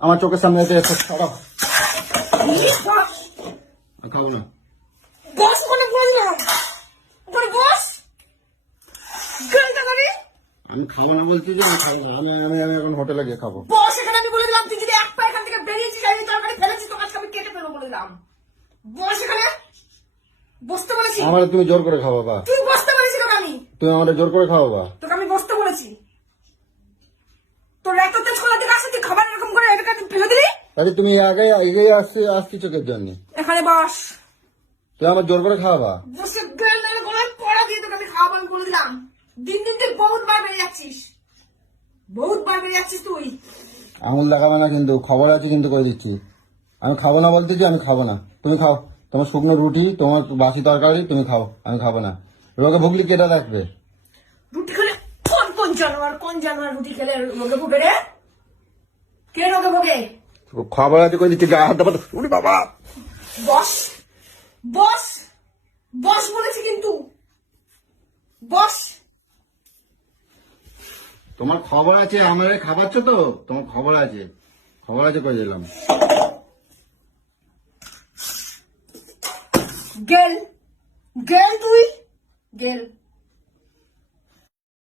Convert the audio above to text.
আমার চোখের সামনে এসে ছাড়াও, খাবো না। বস ওখানে বললাম ওখানে বস আমি খাবো না বলছি যে আমি খাবো না। আমি আমি আমি এখন হোটেলে গিয়ে খাবো। বস এখানে আমি বলে দিলাম তুই যদি এক পা এখান থেকে বেরিয়েছিস আমি তরকারি ফেলেছি তোকে আজকে আমি কেটে ফেলবো বলে দিলাম। বস এখানে বসতে বলেছি। আমার তুমি জোর করে খাবো বা? তুই বসতে বলেছি তোকে আমি। তুমি আমাদের জোর করে খাবো বা? তোকে আমি বসতে বলেছি। তোর এত তেজ কলা থেকে আসে তুই খাবার এরকম করে এটাকে ফেলে দিলি। তাহলে তুমি আগে এগিয়ে আসছি চোখের জন্য। এখানে বস। তুমি আমার জোর করে খাওয়া? বসে গেল না গলায় পড়া দিয়ে তোকে আমি খাওয়াবো আমি বলে দিলাম। দিন দিন তুই বহুত বার বেড়ে যাচ্ছিস, বহুত বার বেড়ে যাচ্ছিস তুই। আঙুল দেখাবে না কিন্তু, খবর আছে কিন্তু করে দিচ্ছি। আমি খাবো না বলতেছি, আমি খাবো না। তুমি খাও, তোমার শুকনো রুটি, তোমার বাসি তরকারি তুমি খাও, আমি খাবো না। রোগে ভুগলি কেটে রাখবে। রুটি খেলে কোন জানোয়ার রুটি খেলে রোগে ভোগে রে? কে রোগে ভোগে? খবর আছে করে দিচ্ছি, গায়ে হাত দেবো। উনি বাবা, বস বস বস বলেছি কিন্তু বস। তোমার খবর আছে, আমার খাবাচ্ছ তো, তোমার খবর আছে, খবর আছে করে দিলাম। গেল গেল তুই গেল।